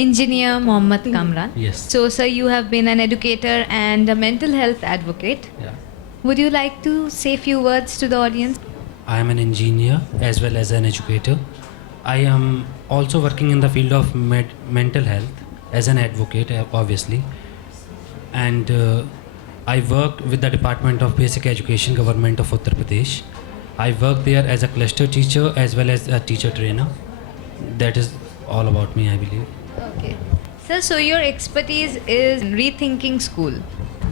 Engineer Mohammad Kamran. Yes. So, sir, you have been an educator and a mental health advocate. Yeah. Would you like to say a few words to the audience? I am an engineer as well as an educator. I am also working in the field of mental health as an advocate, obviously. And I work with the Department of Basic Education, Government of 𝗘𝗴𝗂. I work there as a cluster teacher as well as a teacher trainer. That is all about me, I believe. Okay. Sir, so your expertise is rethinking school.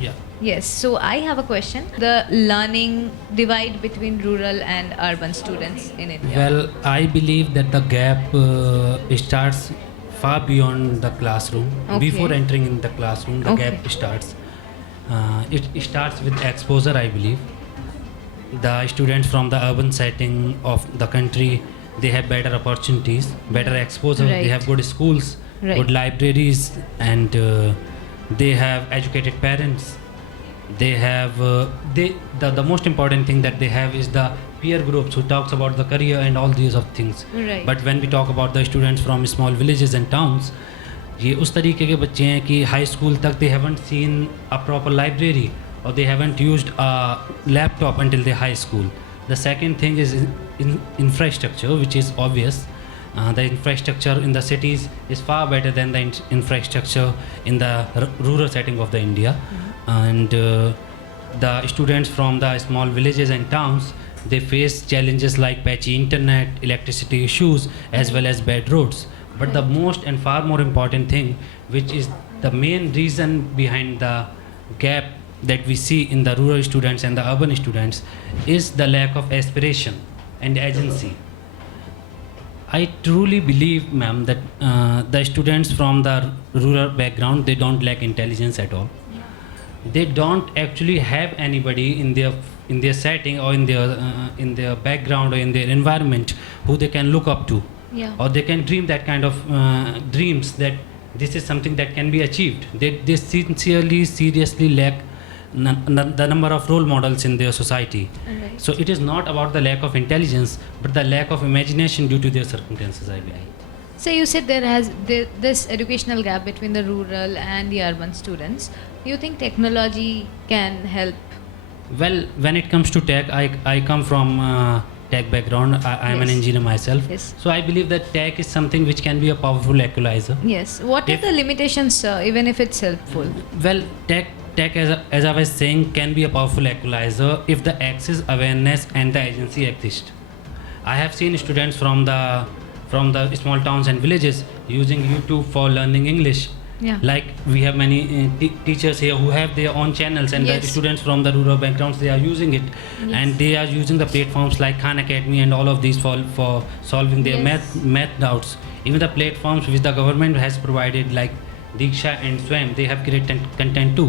Yeah. Yes. So I have a question. The learning divide between rural and urban students in India. Well, I believe that the gap starts far beyond the classroom. Okay. Before entering in the classroom, the Okay. gap starts. It starts with exposure, I believe. The students from the urban setting of the country, they have better opportunities, better exposure. Right. They have good schools, Right. good libraries, and they have educated parents. They have the most important thing that they have is the peer groups who talks about the career and all these of things. Right. But when we talk about the students from small villages and towns, ये उस तरीके के बच्चे हैं कि high school तक they haven't seen a proper library or they haven't used a laptop until their high school. The second thing is infrastructure, which is obvious. The infrastructure in the cities is far better than the infrastructure in the rural setting of the India. And the students from the small villages and towns, they face challenges like patchy internet, electricity issues, as well as bad roads. But the most and far more important thing, which is the main reason behind the gap that we see in the rural students and the urban students, is the lack of aspiration and agency. I truly believe, ma'am, that the students from the rural background, they don't lack intelligence at all. They don't actually have anybody in their setting or in their background or in their environment who they can look up to. Yeah. Or they can dream that kind of dreams that this is something that can be achieved. They sincerely, seriously lack the number of role models in their society. Right. So it is not about the lack of intelligence, but the lack of imagination due to their circumstances, I believe. So you said this educational gap between the rural and the urban students. Do you think technology can help? Well, when it comes to tech, I come from tech background. I am an Yes. engineer myself. Yes. So I believe that tech is something which can be a powerful equalizer. Yes. What are If- the limitations, sir, even if it's helpful? Well, tech as I was saying, can be a powerful equalizer if the access, awareness, and the agency exist. I have seen students from the small towns and villages using YouTube for learning English. Yeah. Like we have many teachers here who have their own channels, and Yes. the students from the rural backgrounds, they are using it. Yes. And they are using the platforms like Khan Academy and all of these for solving their Yes. math doubts. Even the platforms which the government has provided like Diksha and Swam, they have great content too.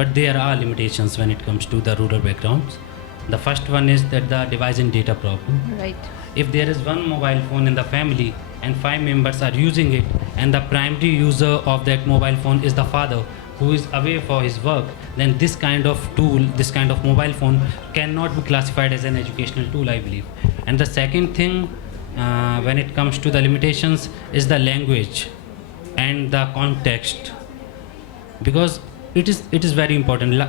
But there are limitations when it comes to the rural backgrounds. The first one is that the device and data problem. Right. If there is one mobile phone in the family and 5 members are using it, and the primary user of that mobile phone is the father who is away for his work, then this kind of tool, this kind of mobile phone cannot be classified as an educational tool, I believe. And the second thing, when it comes to the limitations, is the language and the context, because it is very important.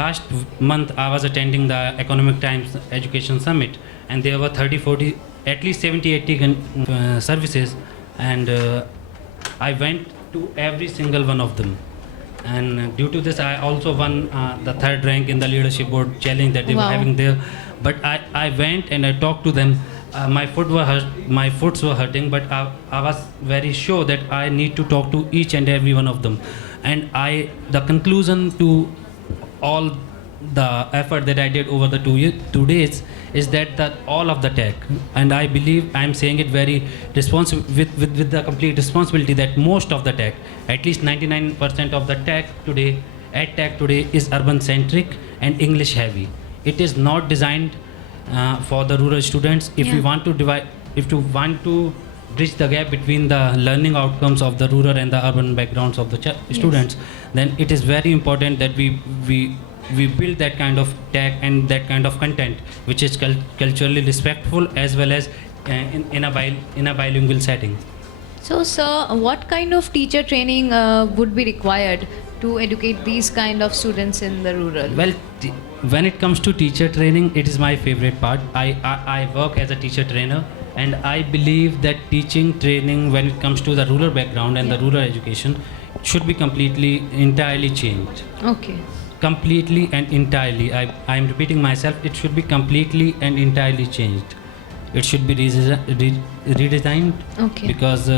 Last month I was attending the Economic Times Education Summit, and there were 30-40, at least 70-80 services, and I went to every single one of them. And due to this, I also won the 3rd rank in the leadership board challenge that they Wow. were having there. But I went and I talked to them. My foots were hurting, but I was very sure that I need to talk to each and every one of them. And the conclusion to all the effort that I did over the 2 days is that all of the tech, and I believe I'm saying it very with the complete responsibility, that most of the tech, at least 99% of the tech today, EdTalk today, is urban centric and English heavy. It is not designed for the rural students. If we want to bridge the gap between the learning outcomes of the rural and the urban backgrounds of the students, then it is very important that we build that kind of tech and that kind of content which is culturally respectful as well as in a bilingual setting. So, sir, what kind of teacher training would be required to educate these kind of students in the rural? Well, when it comes to teacher training, it is my favorite part. I work as a teacher trainer, and I believe that teaching training when it comes to the rural background and the rural education should be completely, entirely changed. Okay. Completely and entirely. I am repeating myself. It should be completely and entirely changed. It should be redesigned. Okay. Because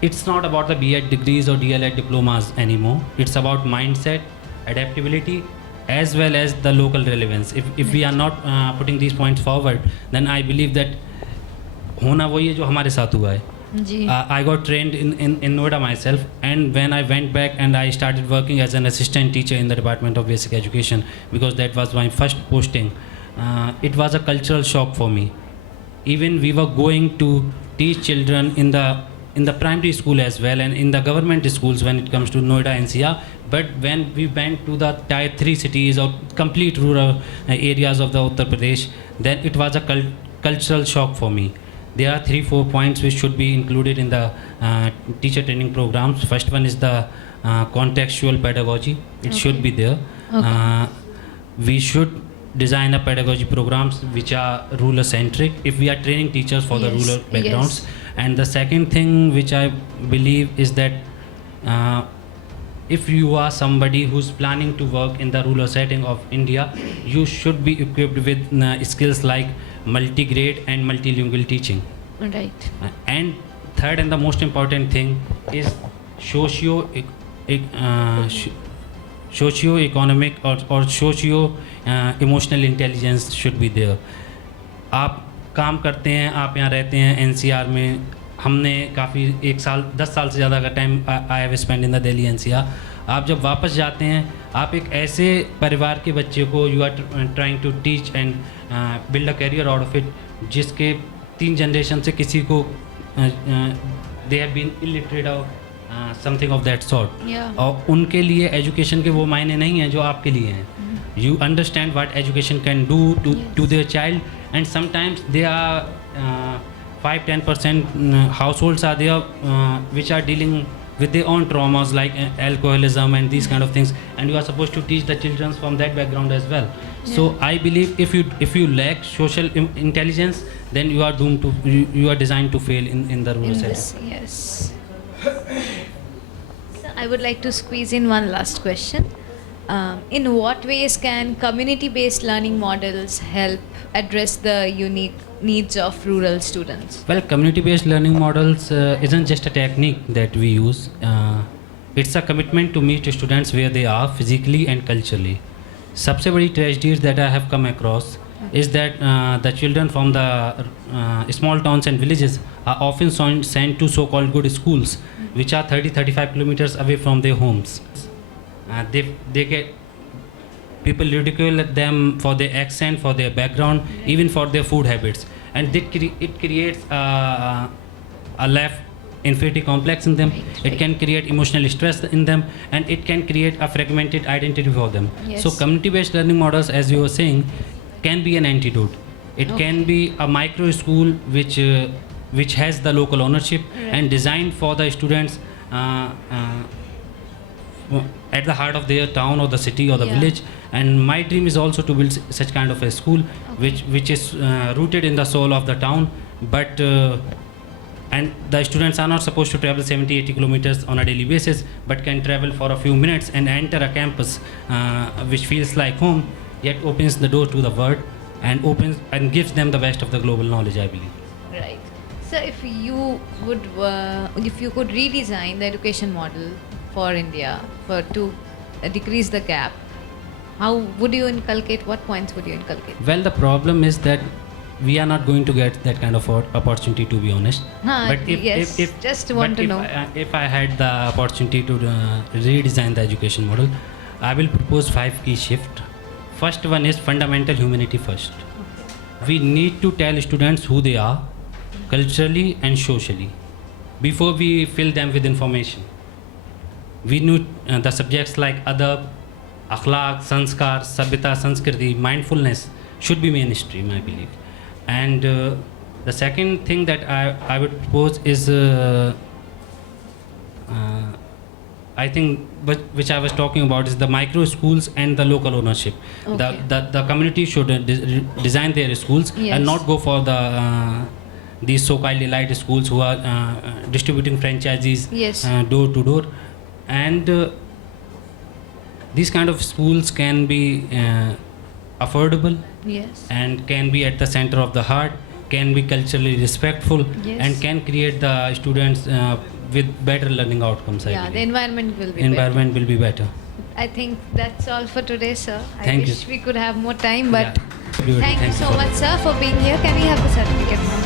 it's not about the B.Ed degrees or DL.Ed diplomas anymore. It's about mindset, adaptability, as well as the local relevance. If we are not putting these points forward, then I believe that होना वही है जो हमारे साथ हुआ है. I got trained in Noida myself, and when I went back and I started working as an assistant teacher in the Department of Basic Education, because that was my first posting, it was a cultural shock for me. Even we were going to teach children in the primary school as well, and in the government schools when it comes to Noida NCR. But when we went to the tier 3 cities or complete rural areas of the Uttar Pradesh, then it was a cultural shock for me. There are 3-4 points which should be included in the teacher training programs. First one is the contextual pedagogy. It should be there. Okay. We should design a pedagogy programs which are rural centric if we are training teachers for the rural backgrounds. Yes. And the second thing which I believe is that if you are somebody who's planning to work in the rural setting of India, you should be equipped with skills like multi-grade and multilingual teaching. Right. And third and the most important thing is socio-economic or socio-emotional intelligence should be there. आप काम करते हैं, आप यहाँ रहते हैं NCR में, हमने काफ़ी 1 साल 10 साल से ज़्यादा का time I have spend in the Delhi NCR. आप जब वापस जाते हैं, आप एक ऐसे परिवार के बच्चे को you are trying to teach and build a career out of it, जिसके 3 जनरेशन से किसी को दे हैव बीन इलिटरेट और समथिंग ऑफ दैट सॉर्ट. और उनके लिए एजुकेशन के वो मायने नहीं हैं जो आपके लिए हैं. You understand what education can do to their child, and sometimes there are 5-10% households are there which are dealing with their own traumas like alcoholism and these kind of things, and you are supposed to teach the children from that background as well. So I believe if you lack social intelligence, then you are doomed to you are designed to fail in the rural setting. Yes. So I would like to squeeze in one last question. In what ways can community-based learning models help address the unique needs of rural students? Well, community-based learning models isn't just a technique that we use. It's a commitment to meet students where they are physically and culturally. सबसे बड़ी tragedies that I have come across is that the children from the small towns and villages are often sent to so-called good schools, which are 30-35 kilometers away from their homes. They get people ridicule them for their accent, for their background, even for their food habits, and it creates a left inferiority complex in them. It can create emotional stress in them, and it can create a fragmented identity for them. So community-based learning models, as you were saying, can be an antidote. It can be a micro school which has the local ownership and designed for the students at the heart of their town or the city or the village. And my dream is also to build such kind of a school which is rooted in the soul of the town, but and the students are not supposed to travel 70-80 kilometers on a daily basis, but can travel for a few minutes and enter a campus which feels like home, yet opens the door to the world and opens and gives them the best of the global knowledge, I believe. Right. So if you could redesign the education model for India to decrease the gap, how would you inculcate? What points would you inculcate? Well, the problem is that we are not going to get that kind of opportunity, to be honest. But if I had the opportunity to redesign the education model, I will propose 5 key shifts. First one is fundamental humanity first. We need to tell students who they are, culturally and socially, before we fill them with information. We need the subjects like adab, akhlaq, sanskar, sabhyata, sanskriti, mindfulness should be mainstream, I believe. And The second thing that I would propose is I think which I was talking about is the micro schools and the local ownership. Okay. The community should design their schools Yes. and not go for these so-called elite schools who are distributing franchises Yes. door to door. And these kind of schools can be affordable Yes. and can be at the center of the heart, can be culturally respectful, Yes. and can create the students with better learning outcomes. I Yeah, the believe. environment will be Environment will be better. better. I think that's all for today, sir. Thank I wish you. we could have more time, but Yeah. thank you so much, sir, for being here. Can we have the certificate now?